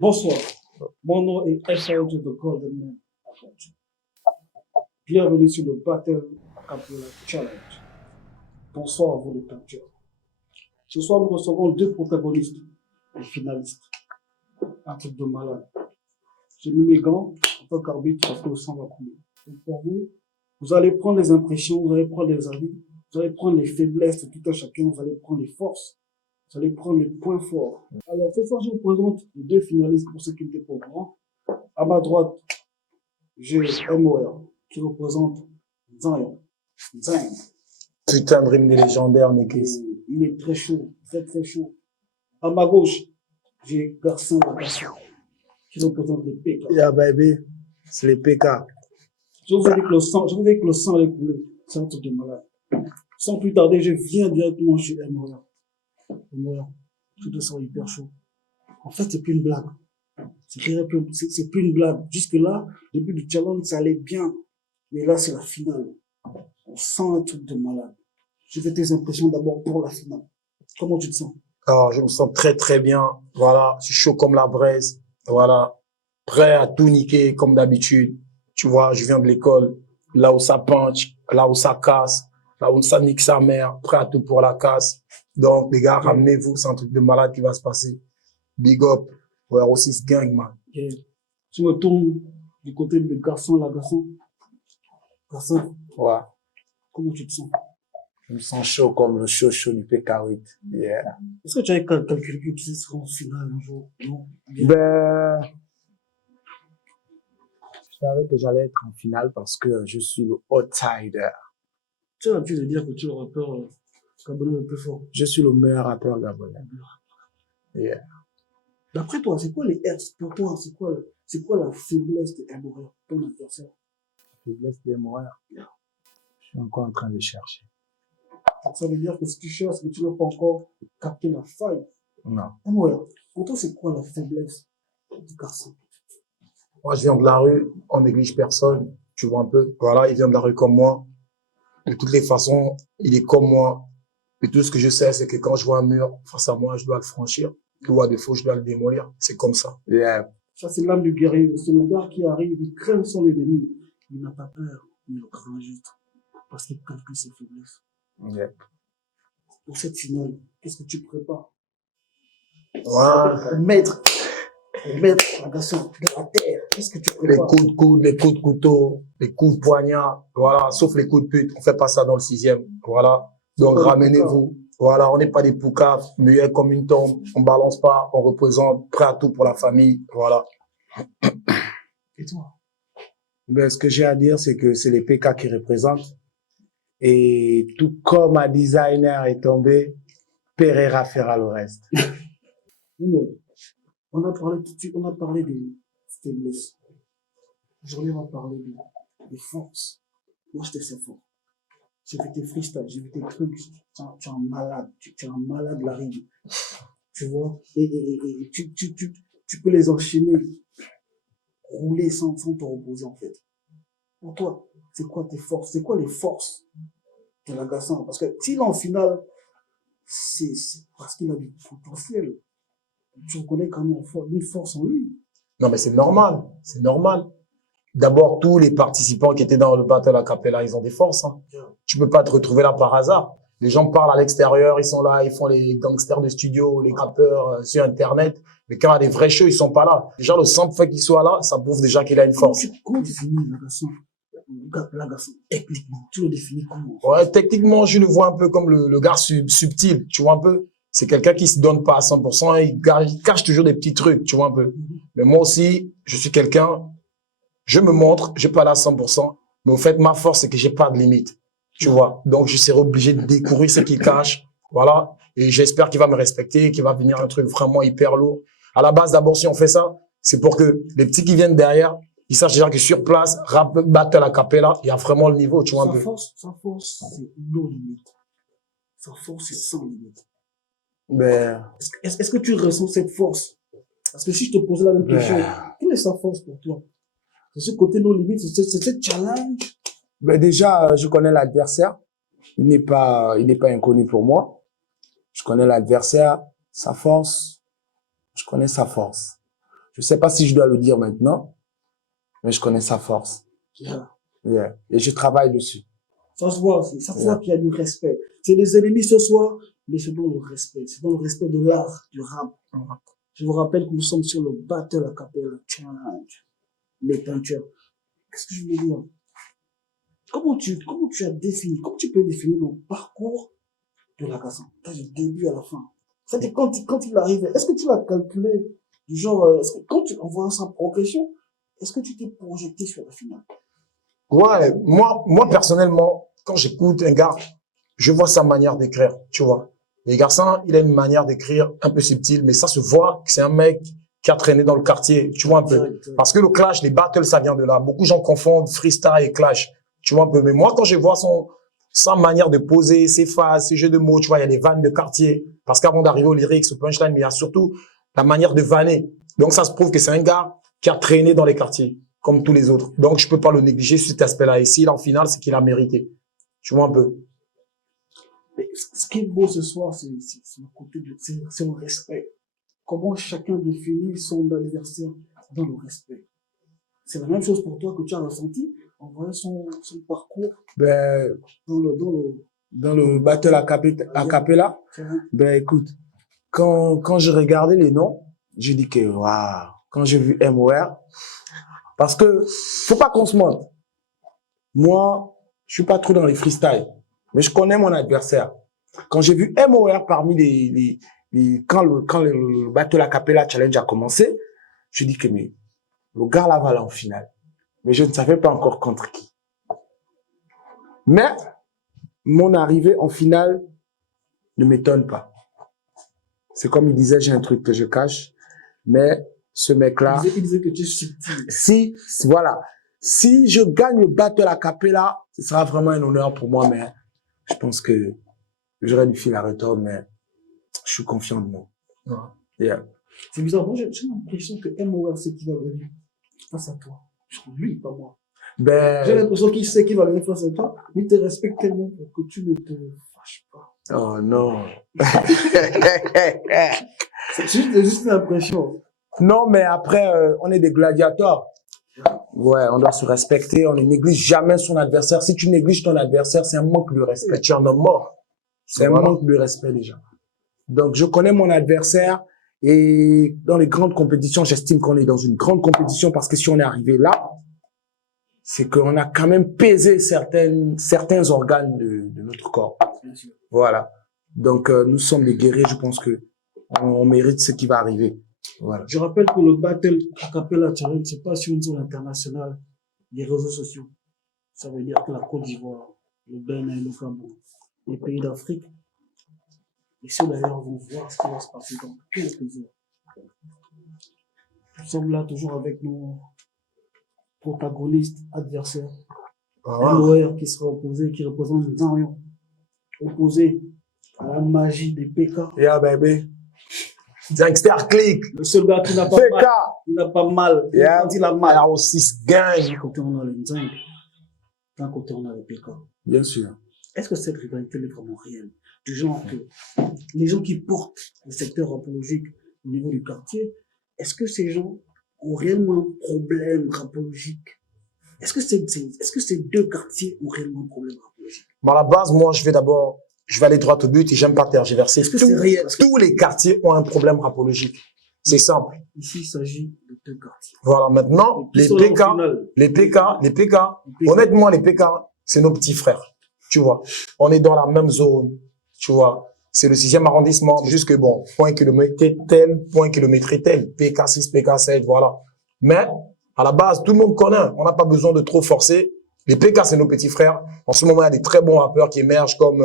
Bonsoir, mon nom est Eshaojo de Golden Man. Bienvenue sur le Battle Capoeira Challenge. Bonsoir à vous les peintures. Ce soir, nous recevons deux protagonistes et finalistes. Un truc de malade. J'ai mis mes gants en tant qu'arbitre parce que le sang va couler. Donc pour vous, vous allez prendre les impressions, vous allez prendre les avis, vous allez prendre les faiblesses de tout un chacun, vous allez prendre les forces, vous allez prendre les points forts. Alors ce soir, je vous présente les deux finalistes pour ceux qui n'étaient pas au courant. À ma droite, j'ai MOR qui représente Zion. Zion. Putain de rime des légendaires, Nekes. Il est très chaud, très très chaud. À ma gauche, j'ai Garçon qui représente les PK. Yeah, baby. C'est les PK. Je vous ai dit que le sang allait couler. C'est un truc de malade. Sans plus tarder, je viens directement chez MOR. MOR, tout de suite hyper chaud. En fait, c'est plus une blague. C'est plus une blague. Jusque-là, depuis le challenge, ça allait bien. Mais là, c'est la finale. On sent un truc de malade. Je fais tes impressions d'abord pour la finale. Comment tu te sens? Alors, je me sens très très bien. Voilà, je suis chaud comme la braise. Voilà, prêt à tout niquer comme d'habitude. Tu vois, je viens de l'école, là où ça punch, là où ça casse, là où ça nique sa mère, prêt à tout pour la casse. Donc, les gars, ramenez-vous, c'est un truc de malade qui va se passer. Big up, ouais, aussi ce gang, man. Okay. Je me tourne du côté de Garçon, la Garçon. Garçon, Ouais. comment tu te sens? Je me sens chaud comme le chaud du PK8. Yeah. Est-ce que tu avais calculé que tu seras en finale un jour? Non? Bien. Ben, je savais que j'allais être en finale parce que je suis le outsider. Tu as l'habitude de dire que tu es le rappeur gabonais le plus fort. Je suis le meilleur rappeur gabonais. Yeah. D'après toi, c'est quoi les R? Pour toi, c'est quoi la faiblesse de MOR, ton adversaire? La faiblesse des moyens. Je suis encore en train de chercher. Ça veut dire que si tu cherches, que tu n'as pas encore capté la faille. Non. MOR, pour toi, c'est quoi la faiblesse du garçon? Moi, je viens de la rue, on néglige personne, tu vois un peu. Voilà, il vient de la rue comme moi. De toutes les façons, il est comme moi. Et tout ce que je sais, c'est que quand je vois un mur face à moi, je dois le franchir. Tu vois, défaut, je dois le démolir. C'est comme ça. Yeah. Ça, c'est l'âme du guerrier. C'est le gars qui arrive, il craint son ennemi. Il n'a pas peur, il le craint juste. Parce qu'il calcule ses faiblesses. Yeah. Pour cette finale, qu'est-ce que tu prépares? Ouais. Mettre la garçon de la terre. Qu'est-ce que tu Les prépares? coups de coude, les coups de couteau, les coups de poignard. Voilà, sauf les coups de pute. On fait pas ça dans le 6e. Voilà. Donc, ramenez-vous. Voilà, on n'est pas des poucaves, muets comme une tombe. On balance pas, on représente, prêt à tout pour la famille. Voilà. Et toi? Ben, ce que j'ai à dire, c'est que c'est les PK qui représentent. Et tout comme un designer est tombé, Pereira fera le reste. On a parlé tout de suite, on a parlé des faiblesses. Aujourd'hui, on va parler des forces. Moi, je te sais fort. J'ai vu tes freestyles, j'ai vu tes trucs. Tu es un malade, tu es un malade de la rime. Tu vois? Et tu peux les enchaîner, rouler sans te reposer, en fait. Pour toi, c'est quoi tes forces? C'est quoi les forces de l'agaçant? Parce que s'il est en finale, c'est parce qu'il a du potentiel. Tu reconnais quand même une force en lui. Non, mais c'est normal. C'est normal. D'abord, tous les participants qui étaient dans le battle a cappella, ils ont des forces. Hein. Tu peux pas te retrouver là par hasard. Les gens parlent à l'extérieur, ils sont là, ils font les gangsters de studio, les rappeurs sur Internet. Mais quand il y a des vrais shows, ils sont pas là. Déjà, le simple fait qu'il soit là, ça prouve déjà qu'il a une force. Comment tu définis l'agaçant techniquement? Tu le définis comment? Ouais, techniquement, je le vois un peu comme le gars subtil, tu vois un peu. C'est quelqu'un qui se donne pas à 100%, il cache toujours des petits trucs, tu vois un peu. Mais moi aussi, je suis quelqu'un, je me montre, j'ai pas là à 100%, mais au fait, ma force, c'est que j'ai pas de limite, tu vois. Donc, je serai obligé de découvrir ce qu'il cache, voilà. Et j'espère qu'il va me respecter, qu'il va venir un truc vraiment hyper lourd. À la base, d'abord, si on fait ça, c'est pour que les petits qui viennent derrière, ils sachent déjà que sur place, rap, battle a cappella, il y a vraiment le niveau, tu vois un peu. Sa force, c'est nos limites. Sa force, c'est sans limite. Ben, Est-ce que tu ressens cette force? Parce que si je te posais la même question, quelle est sa force pour toi? C'est ce côté nos limites, c'est ce challenge? Ben déjà, je connais l'adversaire. Il n'est pas inconnu pour moi. Je connais l'adversaire, sa force. Je connais sa force. Je sais pas si je dois le dire maintenant, mais je connais sa force. Yeah. Yeah. Et je travaille dessus. Ça se voit aussi. Ça se voit qu'il y a du respect. C'est des ennemis ce soir, mais c'est dans le respect. C'est dans le respect de l'art, du rap. Je vous rappelle que nous sommes sur le Battle a Cappella Challenge. Les peintures. Qu'est-ce que je veux dire? Comment tu as défini, comment tu peux définir le parcours de Lagacé, du début à la fin? C'est-à-dire, quand il arrivait, est-ce que tu l'as calculé? Du genre, est-ce que quand tu envoies sa progression, est-ce que tu t'es projeté sur la finale? Ouais, moi, personnellement, quand j'écoute un gars, je vois sa manière d'écrire, tu vois. Les garçons, il a une manière d'écrire un peu subtile, mais ça se voit que c'est un mec qui a traîné dans le quartier, tu vois un peu. Parce que le clash, les battles, ça vient de là. Beaucoup de gens confondent freestyle et clash, tu vois un peu. Mais moi, quand je vois sa manière de poser, ses phases, ses jeux de mots, tu vois, il y a les vannes de quartier. Parce qu'avant d'arriver au lyrics, au punchline, mais il y a surtout la manière de vanner. Donc, ça se prouve que c'est un gars qui a traîné dans les quartiers, comme tous les autres. Donc, je peux pas le négliger sur cet aspect-là. Et s'il est en finale, c'est qu'il a mérité. Tu vois un peu. Mais ce qui est beau ce soir, c'est le côté c'est le respect. Comment chacun définit son adversaire dans le respect. C'est la même chose pour toi que tu as ressenti en voyant son parcours Ben, dans le battle a cappella, ben, écoute, quand j'ai regardé les noms, j'ai dit que, waouh, quand j'ai vu MOR, parce que, faut pas qu'on se mente. Moi, je suis pas trop dans les freestyles, mais je connais mon adversaire. Quand j'ai vu MOR parmi quand le battle a cappella challenge a commencé, je dis que, mais, le gars là va aller en finale. Mais je ne savais pas encore contre qui. Mais, mon arrivée en finale ne m'étonne pas. C'est comme il disait, j'ai un truc que je cache, mais ce mec-là, il disait que tu es subtil. Voilà. Si je gagne le battle a cappella, ce sera vraiment un honneur pour moi, mais je pense que j'aurais du fil à retordre, mais je suis confiant de moi. Yeah. C'est bizarre. Moi, j'ai l'impression que MOR, c'est qui va venir face à toi. Lui, pas moi. Ben, j'ai l'impression qu'il sait qu'il va venir face à toi. Il te respecte tellement pour que tu ne te fâches pas. Oh non. C'est juste l'impression. Non, mais après, on est des gladiateurs. Ouais, on doit se respecter, on ne néglige jamais son adversaire. Si tu négliges ton adversaire, c'est un manque de respect. Tu en as mort. C'est un manque de respect déjà. Donc, je connais mon adversaire et dans les grandes compétitions, j'estime qu'on est dans une grande compétition parce que si on est arrivé là, c'est qu'on a quand même pesé certains organes de notre corps. Voilà. Donc, nous sommes des guerriers, je pense que on mérite ce qui va arriver. Voilà. Je rappelle que le Battle a Cappella Challenge, c'est pas sur une zone internationale des réseaux sociaux. Ça veut dire que la Côte d'Ivoire, le Bénin, le Cameroun, les pays d'Afrique, et ceux d'ailleurs vont voir ce qui va se passer dans quelques heures. Nous sommes là toujours avec nos protagonistes, adversaires. MOR qui sera opposé, qui représente Zarion, opposé à la magie des PK. Yeah, baby. Gangster Click. Le seul gars qui n'a pas PK. mal. Il n'a pas mal. Yeah. Quand il a mal. Alors, 6 gang. D'un côté, on a les Nzang. D'un côté, on a les PK. Bien sûr. Est-ce que cette rivalité est vraiment réelle? Du genre que les gens qui portent le secteur rapologique au niveau du quartier, est-ce que ces gens ont réellement un problème rapologique? Est-ce que ces deux quartiers ont réellement un problème rapologique? Bon, à la base, moi, je vais aller droit au but et j'aime pas tergiverser. Est-ce que c'est réel? Tous les quartiers ont un problème rapologique. C'est simple. Ici, il s'agit de deux quartiers. Voilà, maintenant, les PK, honnêtement, les PK, c'est nos petits frères. Tu vois, on est dans la même zone, tu vois. C'est le 6e arrondissement, juste que bon, point kilométrique tel, point kilométrique tel, PK6, PK7, voilà. Mais, à la base, tout le monde connaît, on n'a pas besoin de trop forcer. Les PK, c'est nos petits frères. En ce moment, il y a des très bons rappeurs qui émergent comme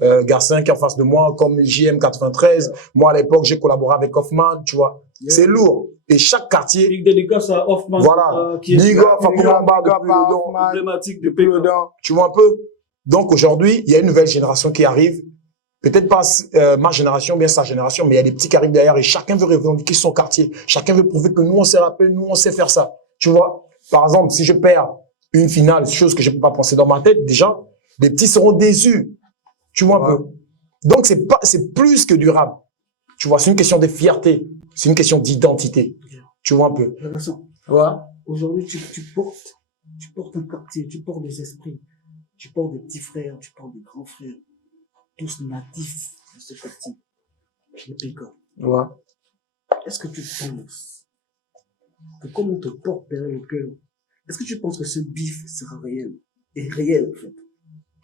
Garcin qui est en face de moi, comme JM93. Moi, à l'époque, j'ai collaboré avec Hoffman, tu vois. Yeah. C'est lourd. Et chaque quartier... Big dédicace à Hoffman. Voilà. Big off, emblématique de PK. Tu vois un peu? Donc, aujourd'hui, il y a une nouvelle génération qui arrive. Peut-être pas ma génération, bien sa génération, mais il y a des petits qui arrivent derrière et chacun veut revendiquer son quartier. Chacun veut prouver que nous, on sait rapper, nous, on sait faire ça. Tu vois? Par exemple, si je perds une finale, chose que je peux pas penser dans ma tête, déjà, les petits seront déçus. Tu vois un peu. Donc, c'est plus que du rap. Tu vois, c'est une question de fierté. C'est une question d'identité. Tu vois un peu. Vincent, Ouais. aujourd'hui, tu portes un quartier, tu portes des esprits, tu portes des petits frères, tu portes des grands frères, tous natifs de ce quartier, les Pékin. Ouais. Est-ce que tu penses que comme on te porte derrière le cœur, est-ce que tu penses que ce bif sera réel? Et réel, en fait.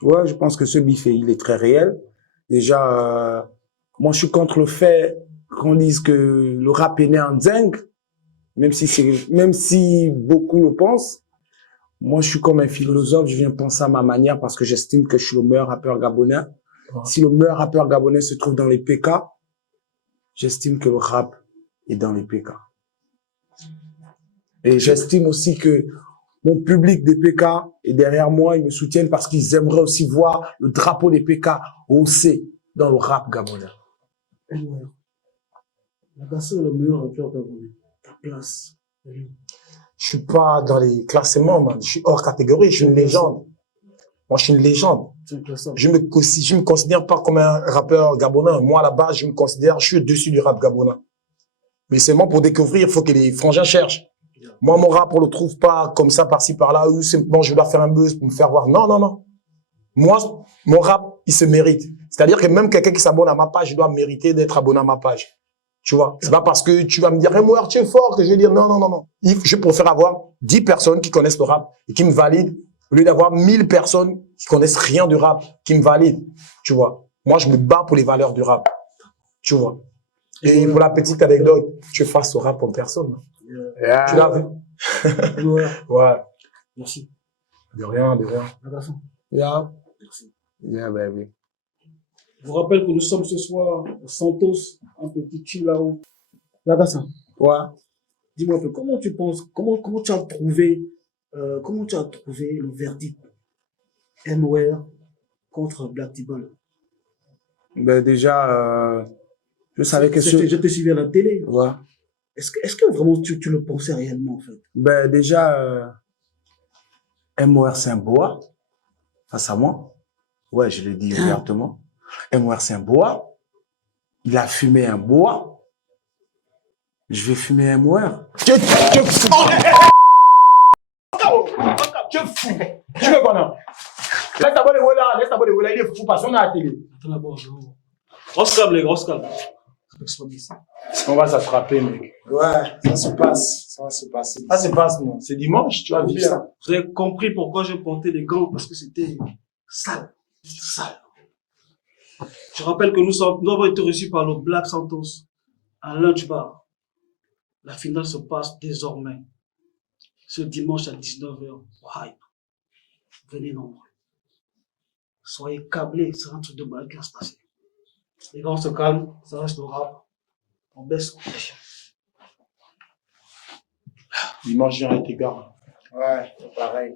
Ouais, je pense que ce biffé, il est très réel. Déjà, moi, je suis contre le fait qu'on dise que le rap est né en Zeng, même si beaucoup le pensent. Moi, je suis comme un philosophe, je viens penser à ma manière parce que j'estime que je suis le meilleur rappeur gabonais. Ouais. Si le meilleur rappeur gabonais se trouve dans les PK, j'estime que le rap est dans les PK. Et j'estime aussi que mon public des PK est derrière moi, ils me soutiennent parce qu'ils aimeraient aussi voir le drapeau des PK haussé dans le rap gabonais. NOR. La Gasso est le meilleur rappeur gabonais. Ta place. Je suis pas dans les classements, man. Je suis hors catégorie. Je suis une légende. Moi, je suis une légende. C'est un classeur. Je me considère pas comme un rappeur gabonais. Moi, à la base, je suis au-dessus du rap gabonais. Mais seulement pour découvrir, il faut que les frangins cherchent. Moi, mon rap, on le trouve pas comme ça, par-ci, par-là, ou simplement, je dois faire un buzz pour me faire voir. Non, non, non. Moi, mon rap, il se mérite. C'est-à-dire que même quelqu'un qui s'abonne à ma page, il doit mériter d'être abonné à ma page. Tu vois, c'est pas parce que tu vas me dire, hey, moi, tu es fort, que je vais dire, non, non, non, non. Je préfère avoir 10 personnes qui connaissent le rap et qui me valident, au lieu d'avoir 1000 personnes qui connaissent rien du rap, qui me valident. Tu vois. Moi, je me bats pour les valeurs du rap. Tu vois. Et pour la petite anecdote, tu es face au rap en personne. Yeah. Tu l'as vu? NOR. Ouais. Merci. De rien, de rien. La Gasso. Yeah. Merci. Yeah, baby. Je vous rappelle que nous sommes ce soir au Santos, un petit chill là-haut. La Gasso. Ouais. Dis-moi un peu, comment tu penses, comment tu as trouvé le verdict NOR contre Black T-Ball? Ben, déjà, je savais que Je te suivais à la télé. Ouais. Est-ce que vraiment tu le pensais réellement, en fait? Ben, déjà, MOR, c'est un boa. Face à moi. Ouais, je l'ai dit ouvertement. MOR, c'est un boa. Il a fumé un boa. Je vais fumer un MOR. Tu veux quoi, non? Laisse ta bonne là, il est fou, passons à la télé. Attends d'abord, grosse câble, les grosses câbles. On va s'attraper, mec. Ouais, ça se passe. Ça va se passer. Ça se passe, non. C'est dimanche, tu vas vivre ça. Vous avez compris pourquoi j'ai porté les gants, parce que c'était sale. Sale. Je rappelle que nous avons été reçus par le Black Santos à Lunch Bar. La finale se passe désormais ce dimanche à 19h au Hype. Venez nombreux. Soyez câblés, c'est un truc de mal qui va se passer. Les gars, on se calme, ça reste le rap. On baisse la pression. Dimanche, j'ai arrêté gare. Ouais, pareil.